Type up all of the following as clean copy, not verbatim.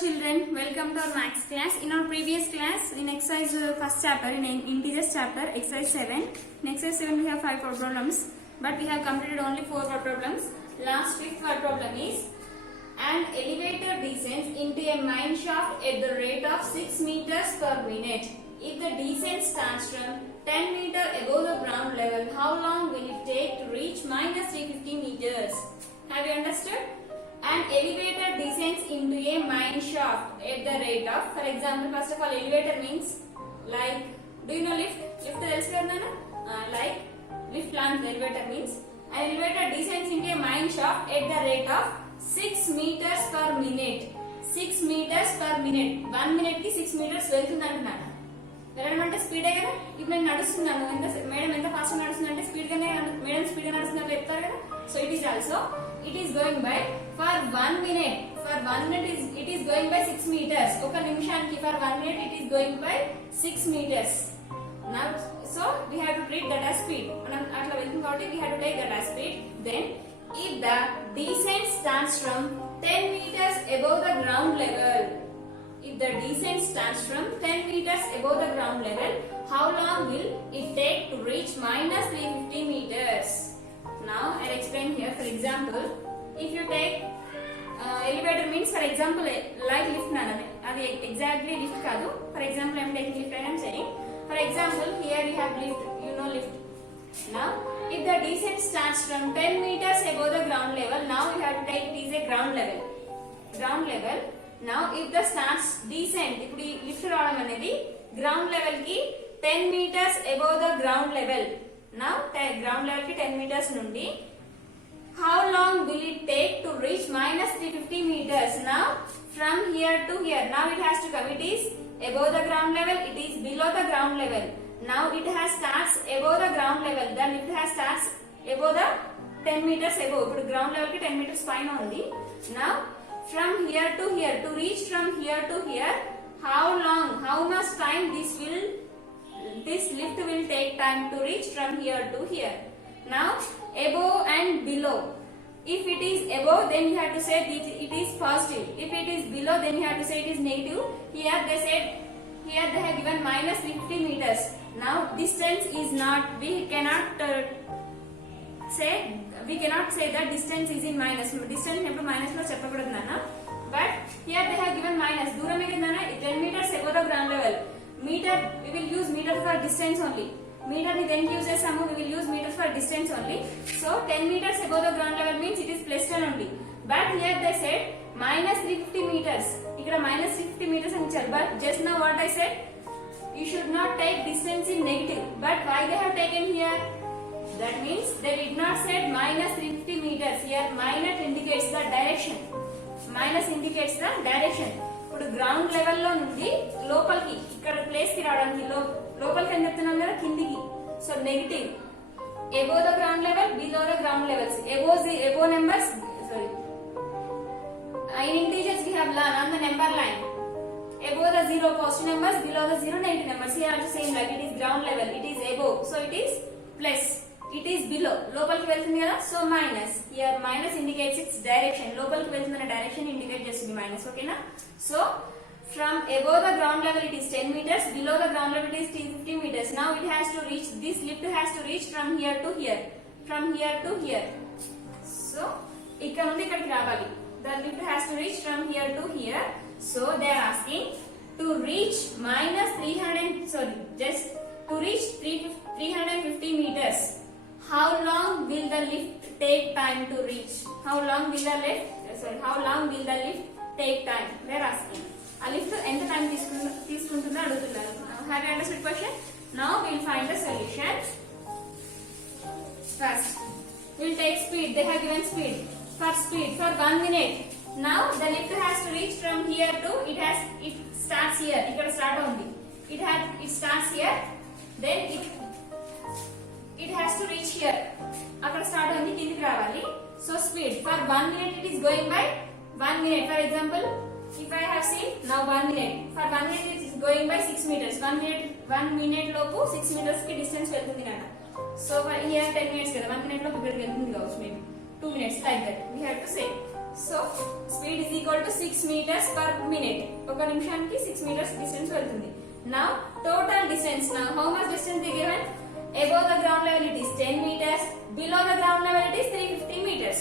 children, welcome to our maths class. In our previous class, in exercise first chapter, in integers chapter, exercise 7. In exercise 7 we have 5 word problems, but we have completed only 4 word problems. Last 5th word problem is, an elevator descends into a mine shaft at the rate of 6 meters per minute. If the descent starts from 10 meters above the ground level, how long will it take to reach minus 350 meters? Have you understood? An elevator descends into a mine shaft at the rate of, for example, first of all, elevator means like, do you know lift? Lift tells like lift plant elevator means an elevator descends into a mine shaft at the rate of 6 meters per minute. 6 meters per minute. 1 minute ki 6 meters వెళ్తుందంటున్నాను. వెళ్ళడమంటే స్పీడే కదా. ఇప్పుడు నేను నడుస్తున్నాను, madam ఎంత fast నడుస్తుందంటే speed గానే, madam speed గా నడుస్తున్నట్టు చెప్తారు కదా. So it is also, it is going by for 1 minute. For 1 minute it is going by 6 meters. ఒక నిమిషానికి for 1 minute it is going by 6 meters. Now so we have to treat that as speed. మనం అట్లా వెళ్తుంది కాబట్టి we have to take that as speed. Then if the descent starts from 10 meters above the ground level, if the descent starts from 10 meters above the ground level, how long will it take to reach minus 350 meters? Now I'll explain here. For example, if you take elevator means, for example, like lift nana, adi exactly lift kaadu. For example, I'm taking lift and I'm saying, for example, here we have lift, you know lift. Now if the descent starts from 10 meters above the ground level, now we have to take it is a ground level. Ground level. Now if the starts descent, ఇప్పుడు lift రావడం అనేది ground level కి 10 meters above the ground level. Now ground level ki 10 meters nundi, how long will it take to reach minus 350 meters? Now from here to here, now it has to come, it is above the ground level, it is below the ground level. Now it has starts above the ground level, then it has starts above the 10 meters above. But ground level ki 10 meters paina undi. Now from here to here, to reach from here to here, how long, how much time this lift will take time to reach from here to here. Now above and below, if it is above then you have to say it is positive, if it is below then you have to say it is negative. Here they said, here they have given minus 50 meters. Now distance is not, we cannot say that distance is in minus. Distance eప్పుడు minus లో చెప్పకూడదు నాన్న. But here they have given minus. దూరం ఏ కదా 10 meters above the ground level. Meter, we will use meter for distance only. Meter ni then use as we will use meters for distance only. So 10 meters above the ground level means it is plus 10 only. But here they said minus 350 meters. Ikkada minus 350 meters ani icharu. But just now what I said, you should not take distance in negative. But why they have taken here? That means they did not say minus 350 meters. Here minus indicates the direction. Minus indicates the direction. ఇప్పుడు ground level లో నుండి లోపలికి, ఇక్కడ place కి రావడానికి లోపలికి అని చెప్తున్నాం కదా, కిందికి. So negative, above the ground level, below the ground levels. Above numbers, sorry, in integers we have learned on the number line. Above the 0 positive numbers, below the 0 negative numbers. Here also same, like it is ground level, it is above, so it is plus. It is below, లోపలికి వెళ్తుంది కదా, so minus. Here minus indicates its direction. లోపలికి వెళ్తున్న direction indicate చేస్తుంది minus, ఓకేనా. So from above the ground level it is 10 meters, below the ground level it is 350 meters. Now it has to reach, this lift has to reach from here to here, from here to here. So ఇక్కడ నుండి ఇక్కడికి రావాలి. The lift has to reach from here to here. So they are asking to reach minus 350 meters. How long will the lift take time to reach? How long will the lift take time? They are asking. A lift ఎంత time తీసుకుంటుందో అడుగుతున్నారు. Have you understood question? Now we will find the solution. First, we will take speed. They have given speed. For speed, for 1 minute. Now the lift has to reach from here to, it starts here. ఇక్కడ start అవుతుంది. It starts here. Then it has to reach here. అక్కడ start అయింది, కిందికి రావాలి. So speed for 1 minute it is going by 1 minute. For example, if I have seen now 1 minute, for 1 minute it is going by 6 meters. 1 minute లోపు 6 meters కి distance వెళ్తుంది నాన్న. So here 10 minutes కదా, 1 minute లోపు ఇక్కడికి వెళ్తుంది కావచ్చు, maybe 2 minutes, like that we have to say. So speed is equal to 6 meters per minute. ఒక నిమిషానికి 6 meters డిస్టెన్స్ వెళ్తుంది. Now total distance. Now how much distance they given? Above the ground level it is 10 meters. Below the ground level it is 350 meters.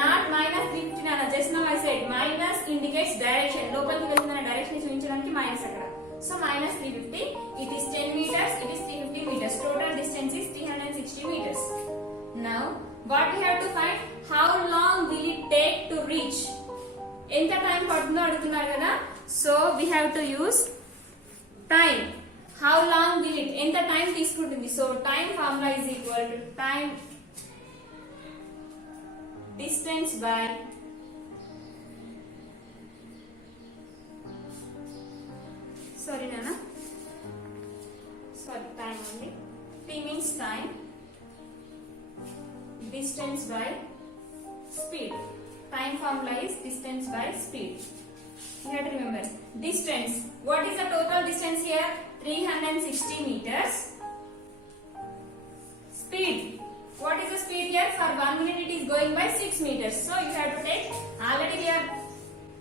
Not minus 350 nana. Just now I said minus indicates direction. లోపలికి వెళ్తున్న direction చూపించడానికి minus అక్కడ. So minus 350. It is 10 meters. It is 350 meters. Total distance is 360 meters. Now what we have to find? How long will it take to reach? ఎంత time పడుతుందో అడుగుతున్నారు కదా. So we have to use time. How long will it? ఎంత time తీసుకుంటుంది? So time formula is equal to time distance by time only. T means time, distance by speed. Time formula is distance by speed. You have to remember distance. What is the total distance here? 360 meters. Speed. What is the speed here? For 1 minute it is going by 6 meters. So you have to take, already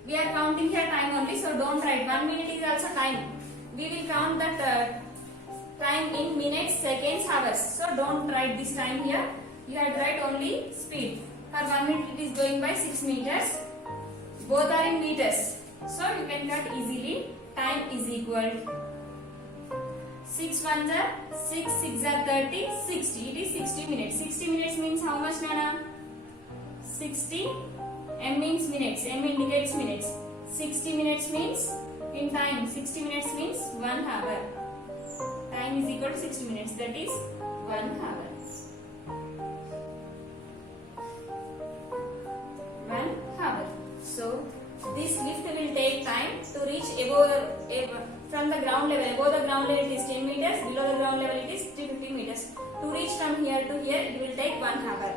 we are counting here time only. So don't write 1 minute is also time. We will count that time in minutes, seconds, hours. So don't write this time here. You have to write only speed. For 1 minute it is going by 6 meters. Both are in meters. So you can cut easily. Time is equal 6 1s are 6, 6 are 30, 60. It is 60 minutes. 60 minutes means how much, Nana? 60. M means minutes. M indicates minutes. 60 minutes means in time. 60 minutes means 1 hour. Time is equal to 60 minutes. That is 1 hour. 1 hour. So this lift will take time to reach from the ground level. Above the ground level it is 10 meters. Below the ground level it is 350 meters. To reach from here to here it will take 1 hour.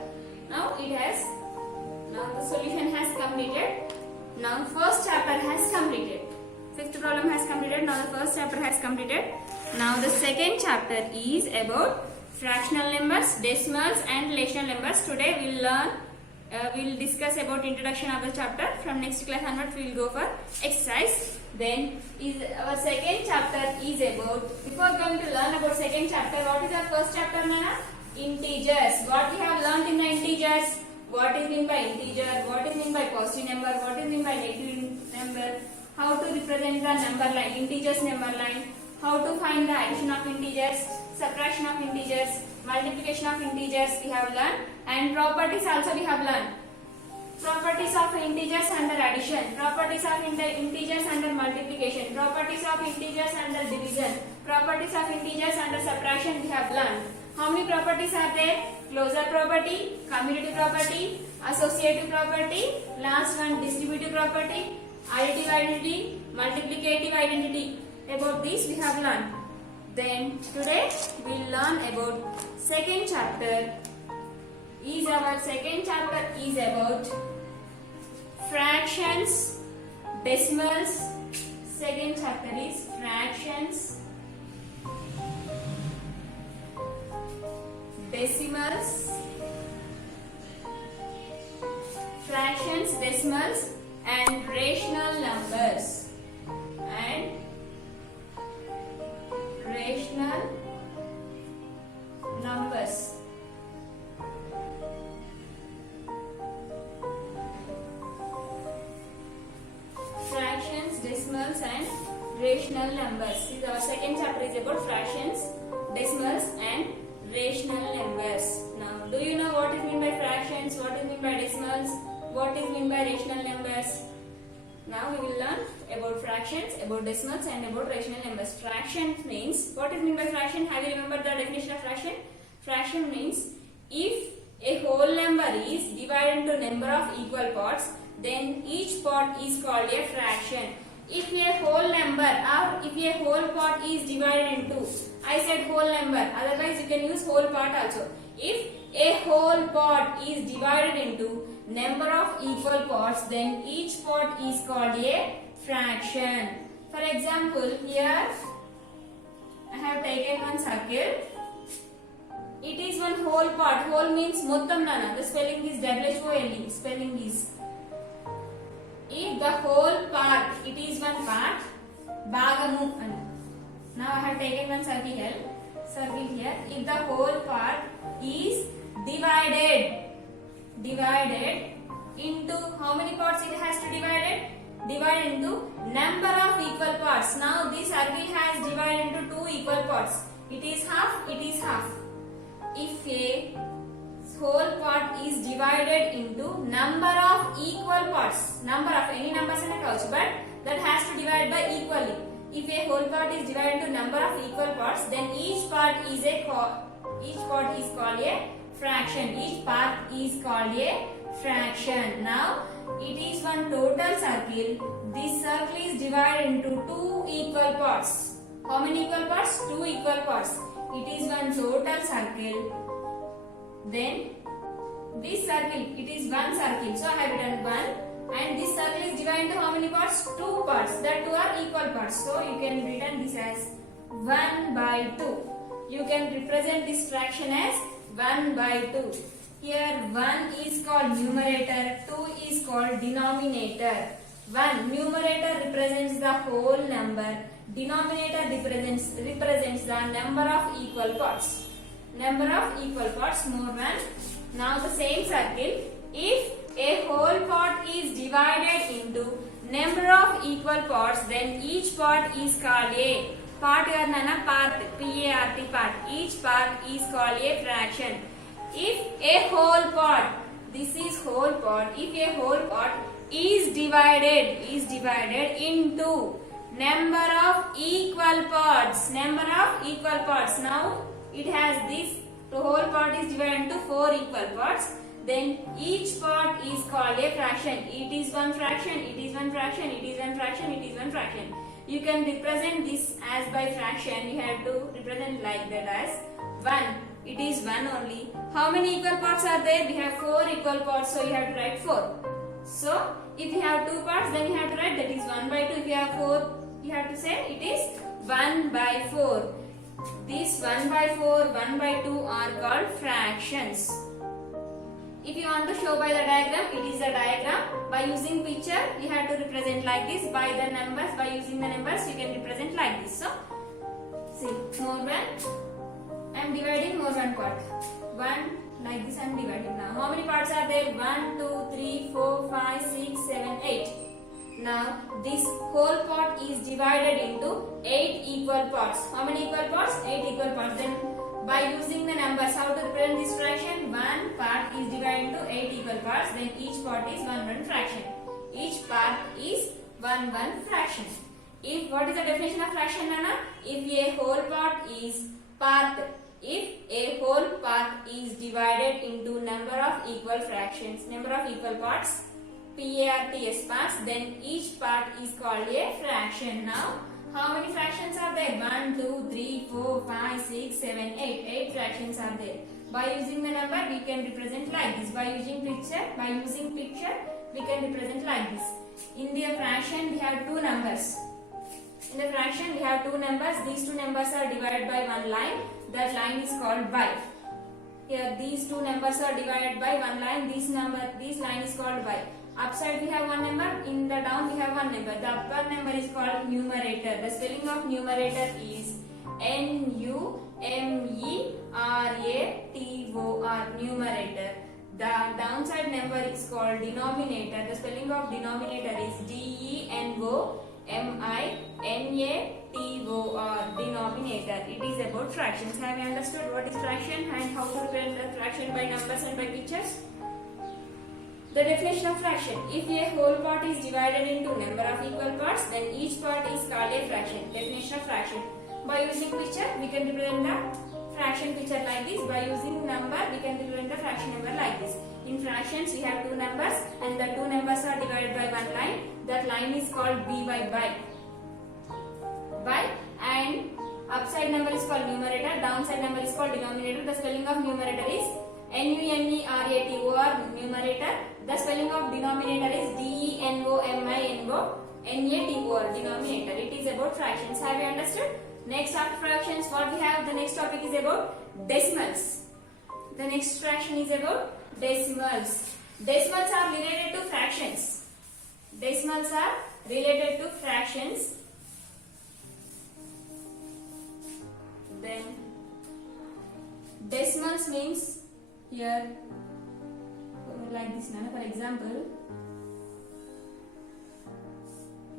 Now the solution has completed. Now first chapter has completed. Fifth problem has completed. Now the first chapter has completed. Now the second chapter is about fractional numbers, decimals and rational numbers. Today we will discuss about introduction of the chapter. From next class onwards we will go for exercise. Then our second chapter is about, before going to learn about second chapter, what is our first chapter, Nana? Integers. What we have learned in the integers? What is meant by integer? What is meant by positive number? What is meant by negative number? How to represent the number line, integers number line? How to find the addition of integers, subtraction of integers, multiplication of integers we have learned, and properties also we have learned. Properties of integers under addition, properties of integers under multiplication, properties of integers under division, properties of integers under subtraction we have learned. How many properties are there? Closure property, commutative property, associative property, last one distributive property, additive identity, multiplicative identity. About this we have learned. Then today we will learn about second chapter. Our second chapter is about fractions, decimals. Second chapter is fractions, decimals, fractions, decimals and rational numbers. Fractions, decimals and rational numbers. Our second chapter is about fractions, decimals and rational numbers. Now, do you know what is meant by fractions, what is meant by decimals, what is meant by rational numbers? Now we will learn about fractions, about decimals and about rational numbers. Fraction means, what is meant by fraction? Have you remembered the definition of fraction? Fraction means if a whole number is divided into number of equal parts, then each part is called a fraction. If a whole number or if a whole part is divided into, I said whole number, otherwise you can use whole part also. If a whole part is divided into number of equal parts, then each part is called a fraction. For example, here I have taken one circle. It is one whole part. Whole means mottam, nana. The spelling is WHOLE. Spelling is If the whole part, it is one part, bhagamu. Now I have taken one circle here. If the whole part is divided into how many parts it has to divide into number of equal parts. Now this circle has divided into two equal parts. It is half. If a whole part is divided into number of equal parts, number of any numbers in a couch, but that has to divide by equally. If a whole part is divided into number of equal parts, then each part is called a fraction. Each part is called a fraction. Now it is one total circle. This circle is divided into two equal parts. How many equal parts? Two equal parts. It is one total circle. Then this circle, it is one circle. So I have written 1, and this circle is divided into how many parts? Two parts. That two are equal parts. So you can written this as 1 by 2. You can represent this fraction as 1 by 2. Here 1 is called numerator, 2 is called denominator. 1 numerator represents the whole number. Denominator represents the number of equal parts. Number of equal parts, more one. Now the same circle, if a whole part is divided into number of equal parts, then each part is called a part. Each part is called a fraction. If a whole part, this is whole part, if a whole part is divided into number of equal parts, now it has this, the whole part is divided into 4 equal parts, then each part is called a fraction. It is one fraction. You can represent this as by fraction. You have to represent like that as 1. It is 1 only. How many equal parts are there? We have 4 equal parts, so you have to write 4. So if you have 2 parts, then you have to write that is 1 by 2. If you have 4, you have to say it is 1 by 4. These 1 by 4, 1 by 2 are called fractions. If you want to show by the diagram, it is a diagram. By using picture, you have to represent like this. By the numbers, by using the numbers, you can represent like this. So, see, more one. I am dividing more one part. 1, like this I am dividing now. How many parts are there? 1, 2, 3, 4, 5, 6, 7, 8. Now, this whole part is divided into 8 equal parts. How many equal parts? 8 equal parts. Then, by using the numbers, how to represent this fraction? One part is divided into 8 equal parts. Then each part is one fraction. Each part is one fraction. If what is the definition of fraction, Nana? If a whole part is divided into number of equal fractions, number of equal parts, parts, then each part is called a fraction. Now, how many fractions are there? 1, 2, 3, 4, 5, 6, 7, 8. 8 fractions are there. By using the number, we can represent like this. By using picture, we can represent like this. In the fraction, we have two numbers. These two numbers are divided by one line. That line is called by. Here, these two numbers are divided by one line. This line is called by. Upside we have one number, in the down we have one number. The upper number is called numerator. The spelling of numerator is Numerator, numerator. The downside number is called denominator. The spelling of denominator is Denominator, denominator. It is about fractions. Have you understood what is fraction and how to represent the fraction by numbers and by pictures? The definition of fraction. If a whole part is divided into number of equal parts, then each part is called a fraction. Definition of fraction. By using picture, we can represent the fraction picture like this. By using number, we can represent the fraction number like this. In fractions, we have two numbers and the two numbers are divided by one line. That line is called by. And upside number is called numerator, downside number is called denominator. The spelling of numerator is Numerator, numerator. The spelling of denominator is Denominator, denominator. It is about fractions. Have you understood? Next, after fractions, what we have? The next topic is about decimals. The next fraction is about decimals. Decimals are related to fractions. Decimals are related to fractions. Then decimals means here like this now. For example,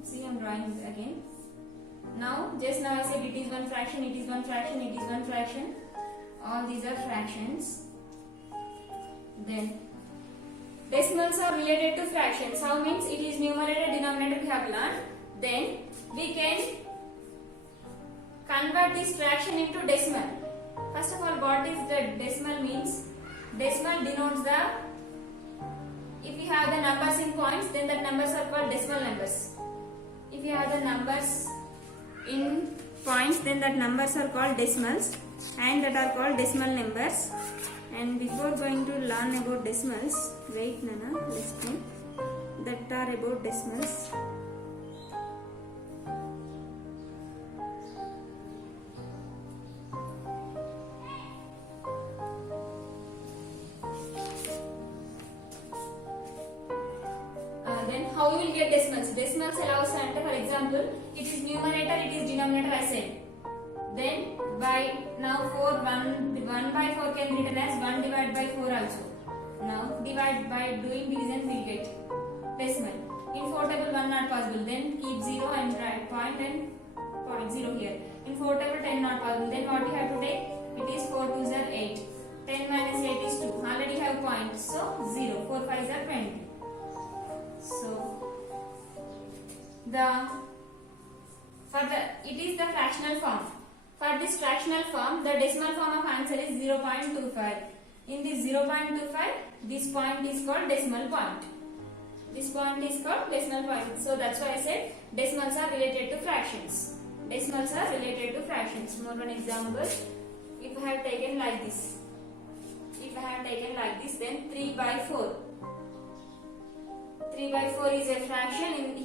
see, I am drawing it again. Now I said it is one fraction, it is one fraction, it is one fraction. All these are fractions. Then decimals are related to fractions. How means it is numerator, denominator we have learned. Then we can convert this fraction into decimal. First of all, what is the decimal means? Decimal denotes the, if we have the numbers in points, then that numbers are called decimal numbers. If you have the numbers in points, then that numbers are called decimals, and that are called decimal numbers. And before going to learn about decimals, wait Nana, listen. That are about decimals. Then how you will get decimals? Decimals allows, for example, it is numerator, it is denominator I said. Then by now 1 by 4 can be written as 1 divided by 4 also. Now divide by doing division we get decimal. In 4 table 1 not possible, then keep 0 and write point and point 0 here. In 4 table 10 not possible, then what you have to take? It is 4 2s are 8. 10 minus 8 is 2. Already have point, so 0. 4 5s are 20. So it is the fractional form. For this fractional form, the decimal form of answer is 0.25. In this 0.25, this point is called decimal point. This point is called decimal point. So that's why I said decimals are related to fractions. Decimals are related to fractions. More one example. If I have taken like this. Then 3 by 4. 3 by 4 is a fraction. In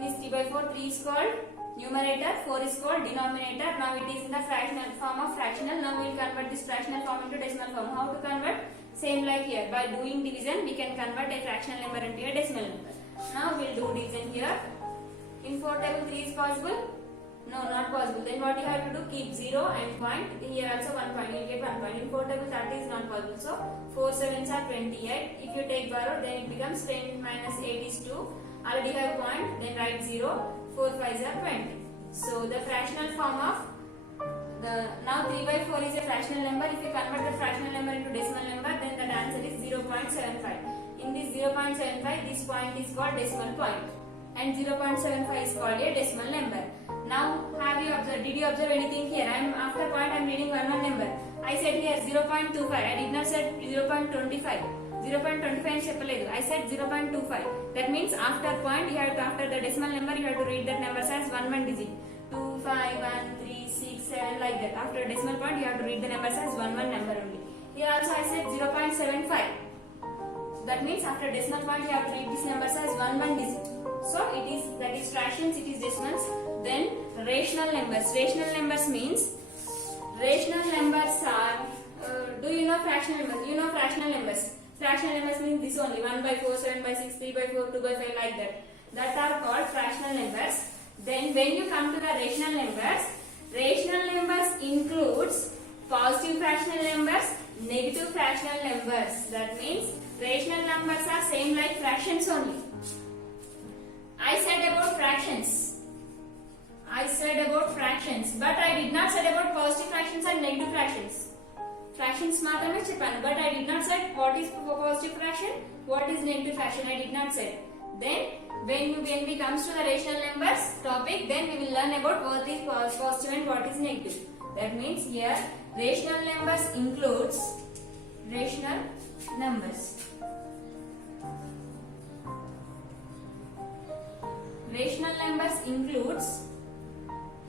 this 3 by 4, 3 is called numerator, 4 is called denominator. Now it is in the fractional form of fractional. Now we will convert this fractional form into decimal form. How to convert? Same like here. By doing division, we can convert a fractional number into a decimal number. Now we will do division here. In 4 table 3 is possible? No, not possible. Then what you have to do? Keep 0 and point. Here also 1 point. You will get 1 point. In 4 table 30 is not possible. So 4 sevens are 28. If you take borrow, then it becomes 10 minus 8 is 2. Already have point. Then write 0. 4 5s are 20. So the fractional form of now 3 by 4 is a fractional number. If you convert the fractional number into decimal number, then the answer is 0.75. In this 0.75, this point is called decimal point, and 0.75 is called a decimal number. Now did you observe anything here? After point I am reading one number. I said here 0.25. I did not say 0.25. 0.25 చెప్పలేదు. I said 0.25. That means after point you have to, after the decimal number you have to read that numbers as one digit. 2, 5, 1, 3, 6, 7 like that. After a decimal point you have to read the numbers as one number only. Here also I said 0.75. That means after decimal point you have to read these numbers as one digit. So that is fractions, it is decimals. Then rational numbers. Rational numbers means rational numbers are do you know fractional numbers? You know fractional numbers. Fractional numbers means this only 1 by 4, 7 by 6, 3 by 4, 2 by 5 like that. That are called fractional numbers. Then when you come to the rational numbers includes positive fractional numbers, negative fractional numbers. That means rational numbers are same like fractions only. I said about fractions, but I did not say about positive fractions and negative fractions. Fractions మాత్రమే చెప్పాను, but I did not say what is positive fraction, what is negative fraction. I did not say. Then when we comes to the rational numbers topic, then we will learn about what is positive and what is negative. That means here rational numbers includes rational numbers. Rational numbers includes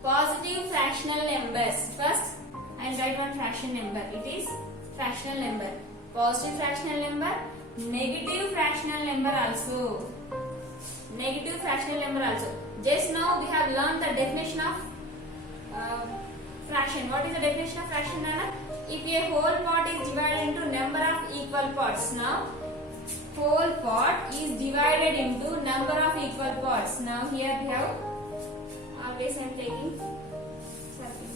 positive fractional numbers. First I will write one fraction number. It is fractional number. Positive fractional number, negative fractional number also. Negative fractional number also. Just now we have learned the definition of fraction. What is the definition of fraction, Nana? If a whole part is divided into number of equal parts. Now whole part is divided into number of equal parts. Now here we have, always I am taking circle.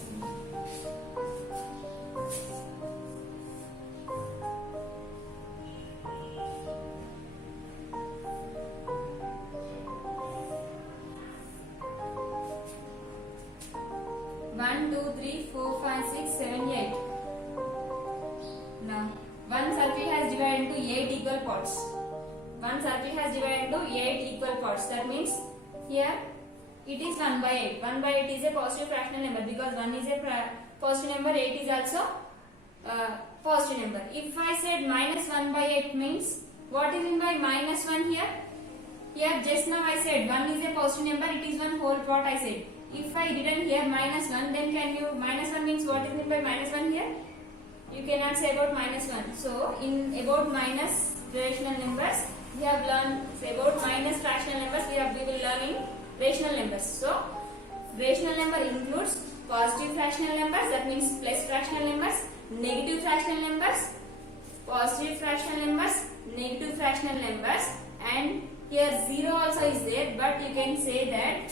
1, 2, 3, 4, 5, 6, 7, 8. Now, one circle has divided into 8 equal parts. One circle has divided into 8 equal parts. That means here it is 1 by 8. 1 by 8 is a positive fractional number because 1 is a positive number, 8 is also positive number. If I said minus 1 by 8 means, what is in by minus 1 here? Here just now I said 1 is a positive number, it is one whole part I said. If I didn't hear minus 1, then can you, minus 1 means what is meant by minus 1 here? You cannot say about minus 1. So, in about minus rational numbers, we have learned, say about minus fractional numbers, we will learn in rational numbers. So, rational number includes positive fractional numbers, that means plus fractional numbers, negative fractional numbers, positive fractional numbers, negative fractional numbers, and here 0 also is there, but you can say that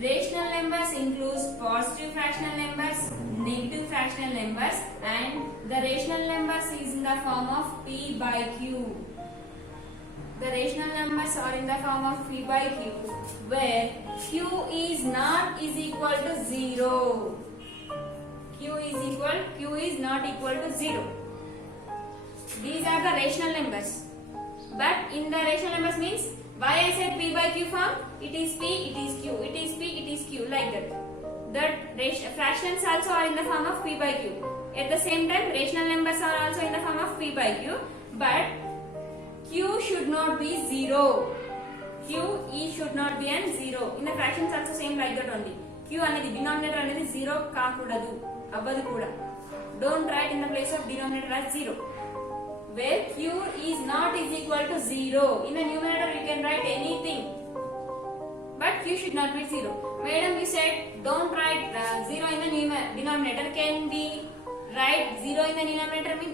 rational numbers includes positive fractional numbers, negative fractional numbers, and the rational numbers is in the form of P by Q. The rational numbers are in the form of P by Q, where Q is not is equal to 0. Q is not equal to 0. These are the rational numbers. But in the rational numbers means, why I said P by Q form? It is P, it is Q, it is P, it is Q, like that. The fractions also are in the form of P by Q. At the same time, rational numbers are also in the form of P by Q. But Q should not be 0. QE should not be an 0. In the fractions also same like that only. Q anedi denominator anedi 0 kaakudadu. Avvadu kuda. Don't write in the place of denominator as 0. Where Q is not is equal to 0. In the numerator you can write anything. But Q should not be 0. Madam, you said don't write 0 in the denominator. Can we write 0 in the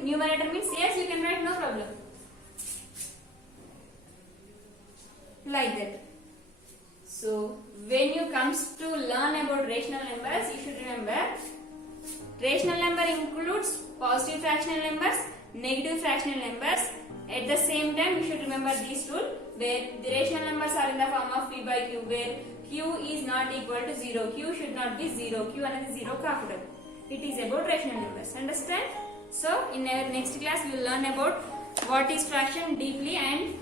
numerator means yes, you can write, no problem. Like that. So, when you comes to learn about rational numbers, you should remember rational number includes positive fractional numbers, negative fractional numbers. At the same time, you should remember these two, where the rational numbers are in the form of P by Q, where Q is not equal to 0. Q should not be 0. Q another 0 kaakudadu. It is about rational numbers. Understand? So, in our next class, we will learn about what is fraction deeply and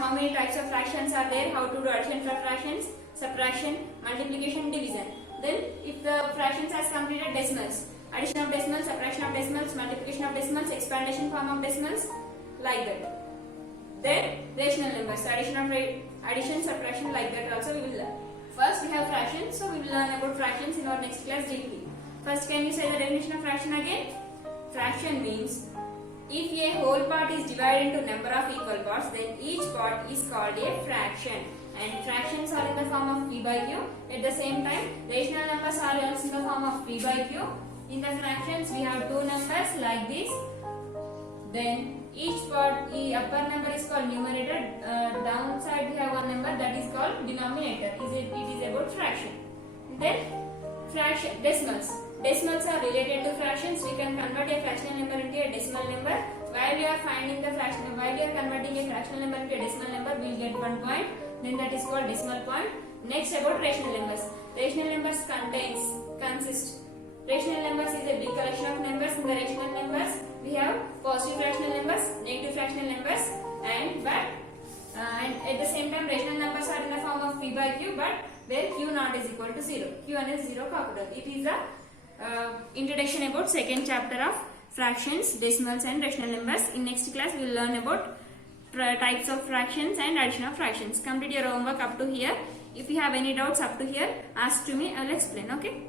how many types of fractions are there, how to do addition for fractions, subtraction, multiplication, division. Then, if the fractions has completed decimals, addition of decimals, subtraction of decimals, multiplication of decimals, expandation form of decimals, like that. Then rational numbers, addition, subtraction, like that also we will learn. First we have fractions, so we will learn about fractions in our next class deeply. First, can you say the definition of fraction again? Fraction means if a whole part is divided into number of equal parts, then each part is called a fraction. And fractions are in the form of P by Q. At the same time, rational numbers are also in the form of P by Q. In the fractions, we have two numbers like this. Then each part, the upper number is called numerator. Downside we have one number that is called denominator. It is about fraction. Then fraction decimals. Decimals are related to fractions. We can convert a fractional number into a decimal number. While you are converting a fractional number into a decimal number, we will get 1 point. Then that is called decimal point. Next, about rational numbers. Rational numbers consist. Rational numbers is a big collection of numbers. In the rational numbers, we have positive rational numbers, negative rational numbers, and at the same time, rational numbers are in the form of P by Q, but where Q not is equal to 0. Q is 0 kaakudadu. It is the introduction about second chapter of fractions, decimals, and rational numbers. In next class, we will learn about types of fractions and addition of fractions. Complete your homework up to here. If you have any doubts up to here, ask to me. I will explain. Okay.